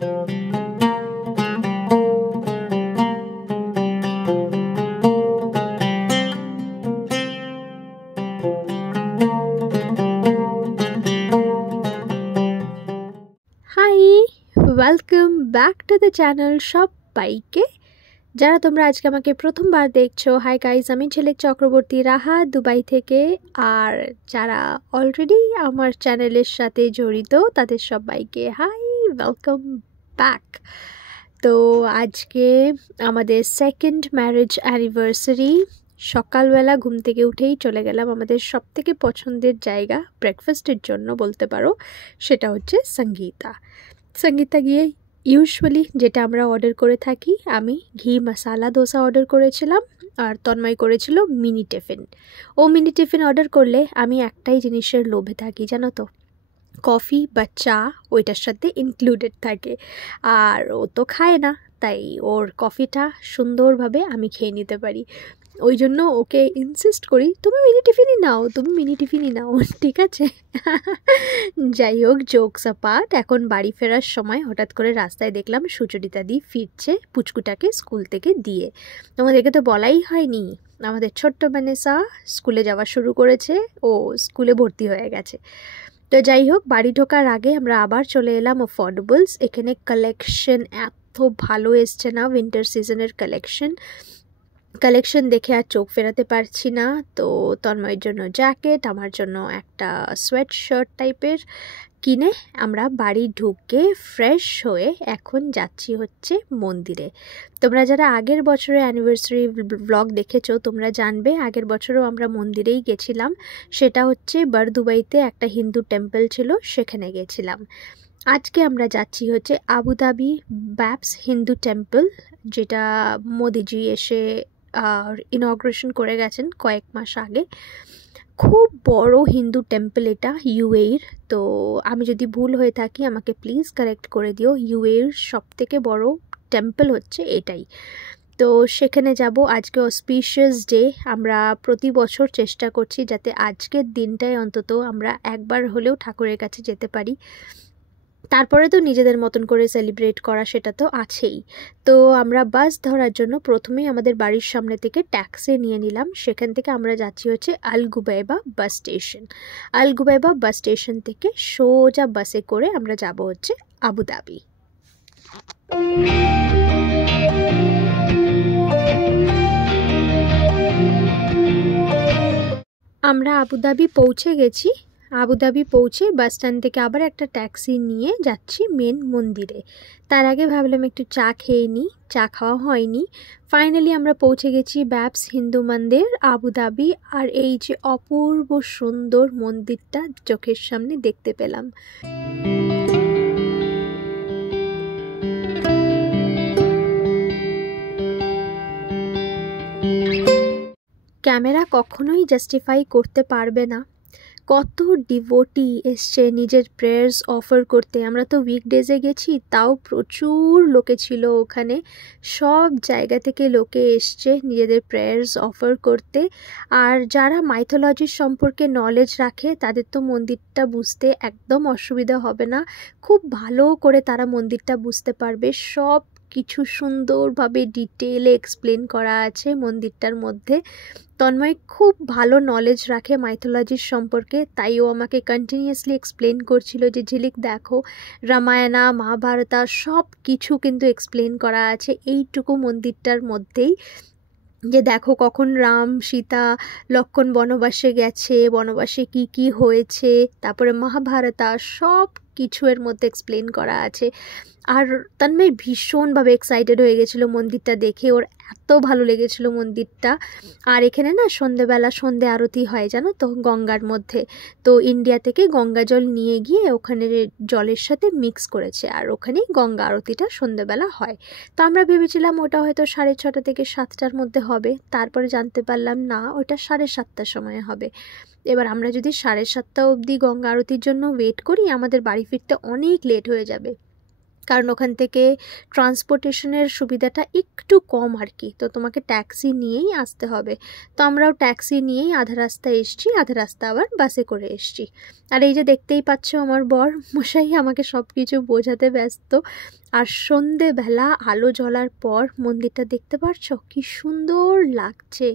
Welcome back to the channel সবাইকে। যারা তোমরা আজকে আমাকে প্রথমবার দেখছো, হাই গাইজ, আমি ঝিলিক চক্রবর্তী রাহা দুবাই থেকে। আর যারা অলরেডি আমার চ্যানেলের সাথে জড়িত তাদের সবাইকে হাই, ওয়েলকাম ব্যাক। তো আজকে আমাদের সেকেন্ড ম্যারেজ অ্যানিভার্সারি। সকালবেলা ঘুম থেকে উঠেই চলে গেলাম আমাদের সবথেকে পছন্দের জায়গা ব্রেকফাস্টের জন্য বলতে পারো, সেটা হচ্ছে সঙ্গীতা গিয়ে ইউজুয়ালি যেটা আমরা অর্ডার করে থাকি, আমি ঘি মশালা দোসা অর্ডার করেছিলাম আর তন্ময় করেছিল মিনি টিফিন। ও মিনি টিফিন অর্ডার করলে আমি একটাই জিনিসের লোভে থাকি, জানো তো, কফি বা চা ওইটার সাথে ইনক্লুডেড থাকে। আর ও তো খায় না, তাই ওর কফিটা সুন্দরভাবে আমি খেয়ে নিতে পারি। ওই জন্য ওকে ইনসিস্ট করি, তুমি মিনি টিফিনই নাও, ঠিক আছে। যাই হোক, জোকস অ্যাপার্ট, এখন বাড়ি ফেরার সময় হঠাৎ করে রাস্তায় দেখলাম সুচরিতা দি ফিরছে পুচকুটাকে স্কুল থেকে দিয়ে। তোমাদেরকে তো বলাই হয়নি, আমাদের ছোট্ট ভ্যানেসা স্কুলে যাওয়া শুরু করেছে, ও স্কুলে ভর্তি হয়ে গেছে। তো যাই হোক, বাড়ি ঢোকার আগে আমরা আবার চলে এলাম অ্যাফোর্ডেবলস। এখানে কালেকশন এত ভালো এসছে না, উইন্টার সিজনের কালেকশন দেখে আর চোখ ফেরাতে পারছি না। তো তন্ময়ের জন্য জ্যাকেট, আমার জন্য একটা সোয়েট শার্ট টাইপের কিনে আমরা বাড়ি ঢুকে ফ্রেশ হয়ে এখন যাচ্ছি হচ্ছে মন্দিরে। তোমরা যারা আগের বছরের অ্যানিভার্সারি ব্লগ দেখেছো তোমরা জানবে, আগের বছরও আমরা মন্দিরেই গেছিলাম। সেটা হচ্ছে বারদুবাইতে একটা হিন্দু টেম্পল ছিল, সেখানে গেছিলাম। আজকে আমরা যাচ্ছি হচ্ছে আবুধাবি ব্যাপস হিন্দু টেম্পল, যেটা মোদিজি এসে ইনগ্রেশন করে গেছেন কয়েক মাস আগে। খুব বড় হিন্দু টেম্পল এটা ইউএইর। তো আমি যদি ভুল হয়ে থাকি আমাকে প্লিজ কারেক্ট করে দিও। ইউএইর সবথেকে বড় টেম্পল হচ্ছে এটাই। তো সেখানে যাব। আজকে অসপিশিয়াস ডে, আমরা প্রতি বছর চেষ্টা করছি যাতে আজকের দিনটায় অন্তত আমরা একবার হলেও ঠাকুরের কাছে যেতে পারি। তারপরে তো নিজেদের মতন করে সেলিব্রেট করা, সেটা তো আছেই। তো আমরা বাস ধরার জন্য প্রথমেই আমাদের বাড়ির সামনে থেকে ট্যাক্সি নিয়ে নিলাম। সেখান থেকে আমরা যাচ্ছি হচ্ছে আল গুবাইবা বাস স্টেশন। আল গুবাইবা বাস স্টেশন থেকে সোজা বাসে করে আমরা যাব হচ্ছে আবুধাবি। আমরা আবুধাবি পৌঁছে গেছি। আবুধাবি পৌঁছে বাস স্ট্যান্ড থেকে আবার একটা ট্যাক্সি নিয়ে যাচ্ছি মেন মন্দিরে। তার আগে ভাবলাম একটু চা খেয়ে নিই, চা খাওয়া হয়নি। ফাইনালি আমরা পৌঁছে গেছি ব্যাপস হিন্দু মন্দির আবুধাবি। আর এই যে অপূর্ব সুন্দর মন্দিরটা চোখের সামনে দেখতে পেলাম। ক্যামেরা কখনোই জাস্টিফাই করতে পারবে না কত ডিভোটি এসছে নিজের প্রেয়ার্স অফার করতে। আমরা তো উইকডেজে গেছি, তাও প্রচুর লোকে ছিল ওখানে। সব জায়গা থেকে লোকে এসছে নিজেদের প্রেয়ার্স অফার করতে। আর যারা মাইথোলজির সম্পর্কে নলেজ রাখে তাদের তো মন্দিরটা বুঝতে একদম অসুবিধা হবে না। খুব ভালো করে তারা মন্দিরটা বুঝতে পারবে। সব কিছু সুন্দরভাবে ডিটেলে এক্সপ্লেন করা আছে মন্দিরটার মধ্যে। তন্ময় খুব ভালো নলেজ রাখে মাইথোলজির সম্পর্কে, তাই ও আমাকে কন্টিনিউয়াসলি এক্সপ্লেন করছিল যে ঝিলিক দেখো, রামায়ণা মহাভারতা সব কিছু কিন্তু এক্সপ্লেন করা আছে এইটুকু মন্দিরটার মধ্যেই। যে দেখো কখন রাম সীতা লক্ষ্মণ বনবাসে গেছে, বনবাসে কি কি হয়েছে, তারপরে মহাভারতা সব কিছু এর মধ্যে এক্সপ্লেন করা আছে। আর তন্ময় ভীষণভাবে এক্সাইটেড হয়ে গেছিলো মন্দিরটা দেখে, ওর এত ভালো লেগেছিল মন্দিরটা। আর এখানে না সন্ধেবেলা সন্ধে আরতি হয় জানো তো গঙ্গার মধ্যে। তো ইন্ডিয়া থেকে গঙ্গা জল নিয়ে গিয়ে ওখানে জলের সাথে মিক্স করেছে, আর ওখানেই গঙ্গা আরতিটা সন্ধেবেলা হয়। তো আমরা ভেবেছিলাম ওটা হয়তো 6:30 থেকে 7টার মধ্যে হবে, তারপরে জানতে পারলাম না, ওটা 7:30টার সময় হবে। এবার আমরা যদি 7:30 অবধি গঙ্গা আরতির জন্য ওয়েট করি আমাদের বাড়ি ফিরতে অনেক লেট হয়ে যাবে। কারণ ওখান থেকে ট্রান্সপোর্টেশনের সুবিধাটা একটু কম আর কি, তো তোমাকে ট্যাক্সি নিয়েই আসতে হবে। তো আমরাও ট্যাক্সি নিয়েই আধা রাস্তা এসছি, আধা রাস্তা আবার বাসে করে এসছি। আর এই যে দেখতেই পাচ্ছ আমার বর মশাই আমাকে সব কিছু বোঝাতে ব্যস্ত। আর সন্ধেবেলা আলো জ্বলার পর মন্দিরটা দেখতে পারছো কি সুন্দর লাগছে।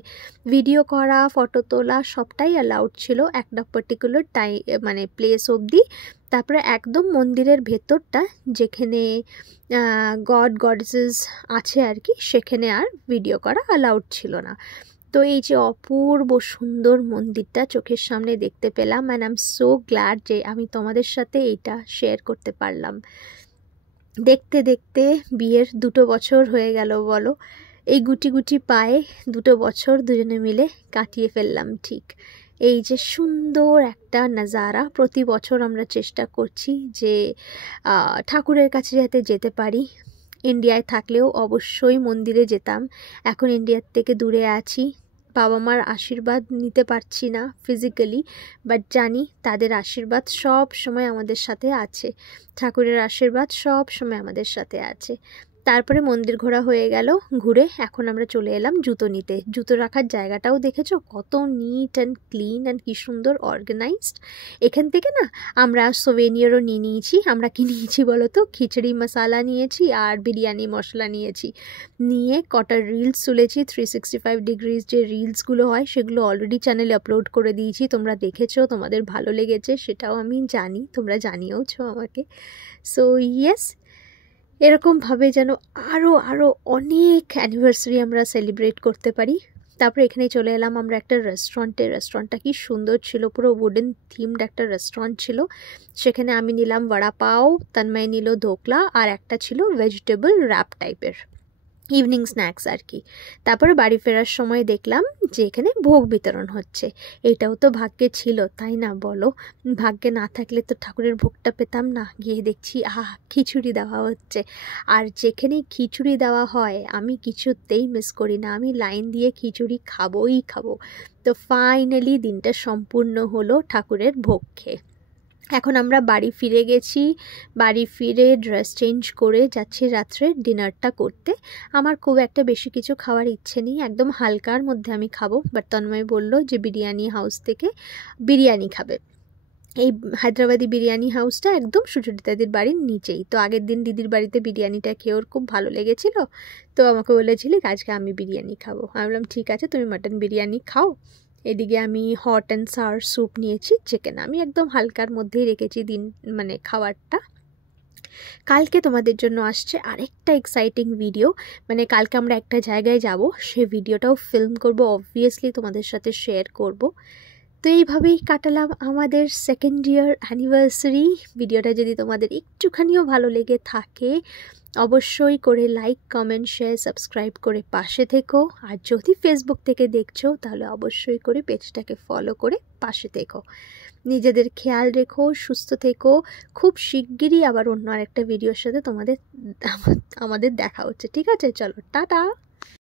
ভিডিও করা, ফটো তোলা সবটাই অ্যালাউড ছিল একটা পার্টিকুলার মানে প্লেস অবধি। তারপরে একদম মন্দিরের ভেতরটা যেখানে গড গডেসেস আছে আর কি, সেখানে আর ভিডিও করা অ্যালাউড ছিল না। তো এই যে অপূর্ব সুন্দর মন্দিরটা চোখের সামনে দেখতে পেলাম, and I am so glad যে আমি তোমাদের সাথে এইটা শেয়ার করতে পারলাম। দেখতে দেখতে বিয়ের 2 বছর হয়ে গেল বলো। এই গুটি গুটি পায়ে 2 বছর দুজনে মিলে কাটিয়ে ফেললাম। ঠিক এই যে সুন্দর একটা নাজারা, প্রতি বছর আমরা চেষ্টা করছি যে ঠাকুরের কাছে যাতে যেতে পারি। ইন্ডিয়ায় থাকলেও অবশ্যই মন্দিরে যেতাম, এখন ইন্ডিয়ার থেকে দূরে আছি, বাবা মার আশীর্বাদ নিতে পারছি না ফিজিক্যালি, বাট জানি তাদের আশীর্বাদ সব সময় আমাদের সাথে আছে, ঠাকুরের আশীর্বাদ সব সময় আমাদের সাথে আছে। তারপরে মন্দির ঘোরা হয়ে গেল, ঘুরে এখন আমরা চলে এলাম জুতো নিতে। জুতো রাখার জায়গাটাও দেখেছো কত নিট অ্যান্ড ক্লিন অ্যান্ড কি সুন্দর অর্গানাইজড। এখান থেকে না আমরা সোভেনিয়ারও নিয়ে নিয়েছি। আমরা কি নিয়েছি বলো তো, খিচড়ি মশালা নিয়েছি আর বিরিয়ানি মশলা নিয়েছি। নিয়ে কটা রিলস তুলেছি, 365 ডিগ্রিজ যে রিলসগুলো হয় সেগুলো অলরেডি চ্যানেলে আপলোড করে দিয়েছি, তোমরা দেখেছো, তোমাদের ভালো লেগেছে সেটাও আমি জানি, তোমরা জানিয়েওছো আমাকে। সো ইয়েস, এরকমভাবে যেন আরও অনেক অ্যানিভার্সারি আমরা সেলিব্রেট করতে পারি। তারপরে এখানে চলে এলাম আমরা একটা রেস্টুরেন্টে। রেস্টুরেন্টটা কি সুন্দর ছিল, পুরো উডেন থিমড একটা রেস্টুরেন্ট ছিল। সেখানে আমি নিলাম বড়া পাও, তন্ময় নিল ধোকলা, আর একটা ছিল ভেজিটেবল র্যাপ টাইপের ইভিনিং স্ন্যাক্স আর কি। তারপরে বাড়ি ফেরার সময় দেখলাম যে এখানে ভোগ বিতরণ হচ্ছে। এটাও তো ভাগ্যে ছিল, তাই না বলো? ভাগ্যে না থাকলে তো ঠাকুরের ভোগটা পেতাম না। গিয়ে দেখছি খিচুড়ি দেওয়া হচ্ছে, আর যেখানে খিচুড়ি দেওয়া হয় আমি কিছুতেই মিস করি না, আমি লাইন দিয়ে খিচুড়ি খাবোই খাবো। তো ফাইনালি দিনটা সম্পূর্ণ হলো ঠাকুরের ভোগ খেয়ে। এখন আমরা বাড়ি ফিরে গেছি, বাড়ি ফিরে ড্রেস চেঞ্জ করে যাচ্ছি রাত্রে ডিনারটা করতে। আমার খুব একটা বেশি কিছু খাওয়ার ইচ্ছে নেই, একদম হালকার মধ্যে আমি খাবো। বাট তন্ময় বললো যে বিরিয়ানি হাউস থেকে বিরিয়ানি খাবে। এই হায়দ্রাবাদি বিরিয়ানি হাউসটা একদম সুচরিতাদির বাড়ির নিচেই। তো আগের দিন দিদির বাড়িতে বিরিয়ানিটা খেয়ে ওর খুব ভালো লেগেছিলো, তো আমাকে বলেছিলি আজকে আমি বিরিয়ানি খাবো। আমি বললাম ঠিক আছে, তুমি মাটন বিরিয়ানি খাও। এদিকে আমি হট অ্যান্ড সাওয়ার স্যুপ নিয়েছি চিকেন। আমি একদম হালকার মধ্যেই রেখেছি মানে খাবারটা। কালকে তোমাদের জন্য আসছে আরেকটা এক্সাইটিং ভিডিও, মানে কালকে আমরা একটা জায়গায় যাব, সে ভিডিওটাও ফিল্ম করব, অবভিয়াসলি তোমাদের সাথে শেয়ার করব। তো এইভাবেই কাটালাম আমাদের 2nd ইয়ার অ্যানিভার্সারি। ভিডিওটা যদি তোমাদের একটুখানিও ভালো লেগে থাকে অবশ্যই করে লাইক, কমেন্ট, শেয়ার, সাবস্ক্রাইব করে পাশে থেকো। আর যদি ফেসবুক থেকে দেখছো তাহলে অবশ্যই করে পেজটাকে ফলো করে পাশে থেকো। নিজেদের খেয়াল রেখো, সুস্থ থেকো। খুব শিগগিরই আবার অন্য আরেকটা ভিডিওর সাথে আমাদের দেখা হচ্ছে। ঠিক আছে, চলো টাটা।